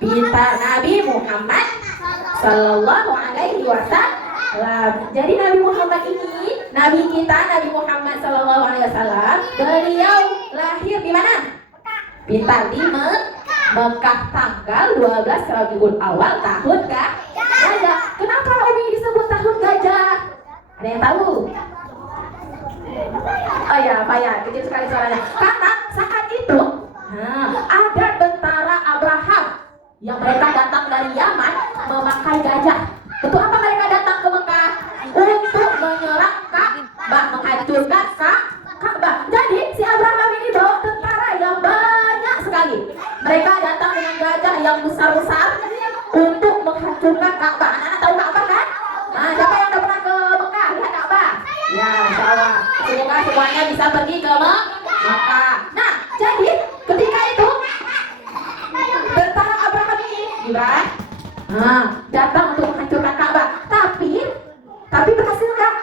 pintar Nabi Muhammad Sallallahu Alaihi Wasallam. Jadi Nabi Muhammad ini, Nabi kita Nabi Muhammad Sallallahu Alaihi Wasallam, beliau lahir di mana? Pintar di Mekah tanggal 12 Rabiul Awal tahun gajah. Kenapa Umi disebut tahun gajah? Ada yang tahu? Oh ya, Pak ya, kecil sekali suaranya. Karena saat itu ada tentara Abraham yang mereka datang dari Yaman memakai gajah. Untuk apa mereka datang ke Mekah? Untuk menyerang Ka'bah, menghancurkan Ka'bah. Jadi si Abraham ini bawa tentara yang banyak sekali. Mereka datang dengan gajah yang besar-besar untuk menghancurkan Ka'bah. Anak-anak tahu Ka'bah kan? Nah, siapa yang udah pernah ke Mekah lihat Ka'bah? Ya, Masya Allah. Semoga semuanya bisa pergi ke Mekah. Nah, jadi ketika itu tentara Abraham ini gimana? Datang untuk menghancurkan Ka'bah. Tapi berhasil nggak?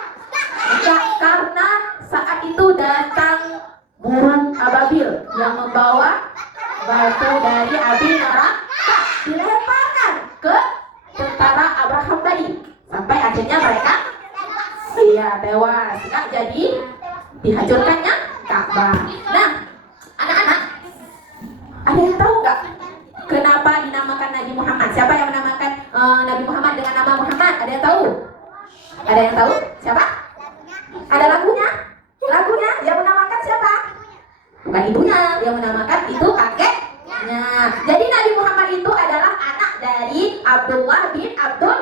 Enggak, karena saat itu datang burung ababil yang membawa batu dari api neraka, dilemparkan ke tentara Abraham tadi, sampai akhirnya mereka tewas. Jadi dihancurkannya Ka'bah. Nah, anak-anak, ada yang tahu nggak kenapa dinamakan Nabi Muhammad? Siapa yang menamakan Nabi Muhammad dengan nama Muhammad? Ada yang tahu? Ada yang tahu? Siapa? Ada lagunya? Lagunya yang menamakan siapa? Bukan ibunya, yang menamakan itu kakeknya. Jadi Nabi Muhammad itu adalah anak dari Abdullah bin Abdul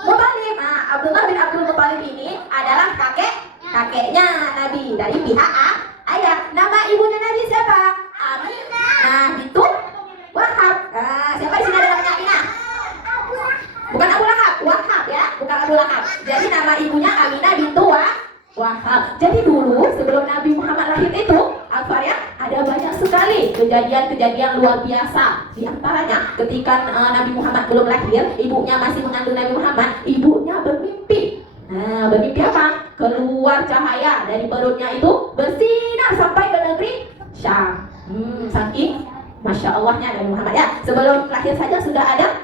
Muthalib. Nah, Abdullah bin Abdul Muthalib ini adalah kakeknya Nabi dari pihak ayah. Nama ibunya Nabi siapa? Aminah bintu Wahab. Siapa di sini ada namanya Aminah? Bukan Abu Lahab, Wahab ya, bukan Abu Lahab. Jadi nama ibunya Aminah bintu Wahab. Jadi dulu sebelum Nabi Muhammad lahir itu, ya, ada banyak sekali kejadian-kejadian luar biasa. Di antaranya ketika Nabi Muhammad belum lahir, ibunya masih mengandung Nabi Muhammad, ibunya bermimpi. Nah, bermimpi apa? Keluar cahaya dari perutnya itu bersinar sampai ke negeri Syam. Saking Masya Allahnya Nabi Muhammad ya. Sebelum lahir saja sudah ada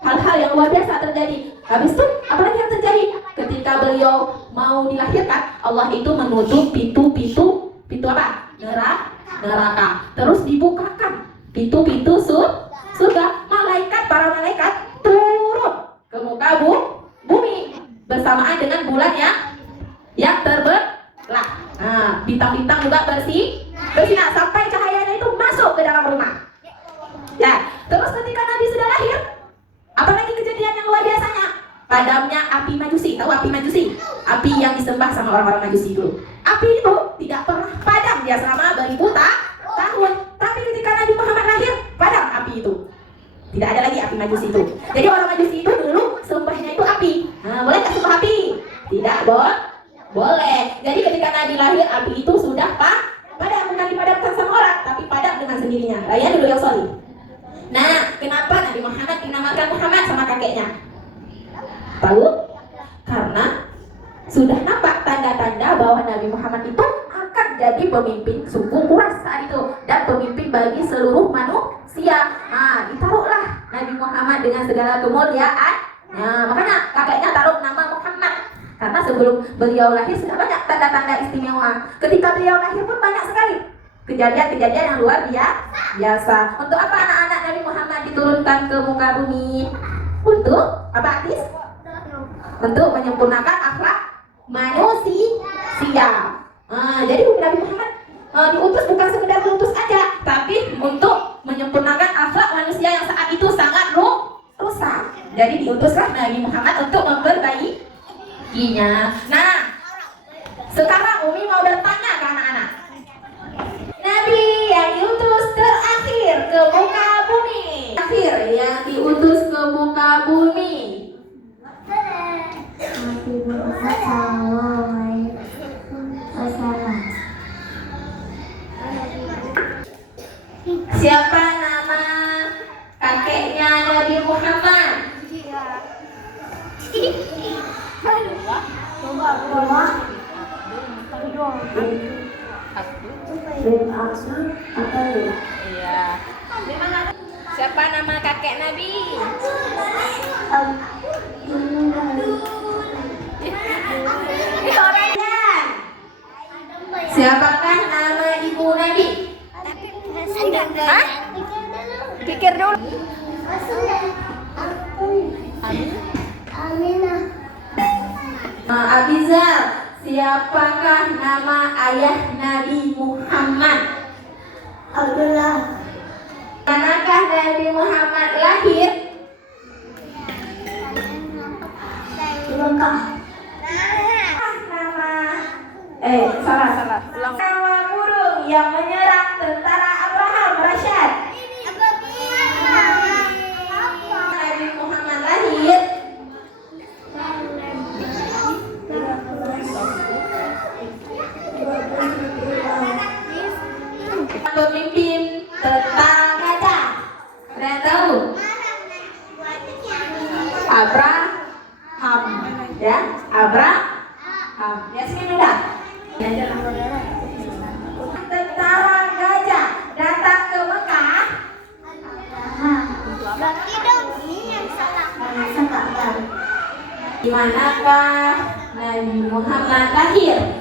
hal-hal yang luar biasa terjadi. Habis itu apalagi yang terjadi? Ketika beliau mau dilahirkan, Allah itu menutup pintu apa? Neraka. Terus dibukakan pintu-pintu surga. Para malaikat turun ke muka bumi bersamaan dengan bulan yang terbelah. Bintang-bintang juga bersinar sampai cahayanya itu masuk ke dalam rumah. Ya, terus ketika Nabi sudah lahir, apalagi kejadian yang luar biasanya? Padamnya api Majusi. Tahu api Majusi? Api yang disembah sama orang-orang Majusi dulu. Api itu tidak pernah padam dia selama beribu tahun. Tapi ketika Nabi Muhammad lahir, padam api itu. Tidak ada lagi api Majusi itu. Jadi orang Majusi itu dulu sembahnya itu api. Boleh nggak sembah api? Tidak boleh. Jadi ketika Nabi lahir, api itu sudah padam, bukan dipadamkan sama orang, tapi padam dengan sendirinya. Layan dulu yang solid. Nah, kenapa Nabi Muhammad dinamakan Muhammad sama kakeknya? Tahu? Karena sudah nampak tanda-tanda bahwa Nabi Muhammad itu akan jadi pemimpin suku Quraisy saat itu dan pemimpin bagi seluruh manusia. Ditaruhlah Nabi Muhammad dengan segala kemuliaan. Makanya kakeknya taruh nama Muhammad. Karena sebelum beliau lahir sudah banyak tanda-tanda istimewa. Ketika beliau lahir pun banyak sekali kejadian-kejadian yang luar biasa. Untuk apa anak-anak Nabi Muhammad diturunkan ke muka bumi? Untuk apa, Atis? Untuk menyempurnakan akhlak manusia. Jadi Nabi Muhammad diutus bukan sekedar diutus aja, tapi untuk menyempurnakan akhlak manusia yang saat itu sangat rusak. Jadi diutuslah Nabi Muhammad untuk memperbaikinya. Nah, sekarang Umi mau bertanya ke anak-anak. Nabi yang diutus terakhir ke muka bumi, yang diutus ke muka bumi. Nabi Muhammad SAW. Siapa nama kakeknya Nabi Muhammad? Siapa nama kakek Nabi? Siapakah nama ibu Nabi? Hah? Pikir dulu. Aminah. Abizar, siapakah nama ayah Nabi Muhammad? Abdullah. Manakah Nabi Muhammad lahir? Di Mekah. Salah. Ulang. Nama burung yang menyerang tentara Abraham Rasyad. Nabi Muhammad lahir pemimpin tentara gajah. Ada yang tahu? Abraham, ya, Abraham. Yasmin udah. Tentara gajah datang ke Mekah. Berarti dong ini yang salah. Di manakah Nabi Muhammad lahir?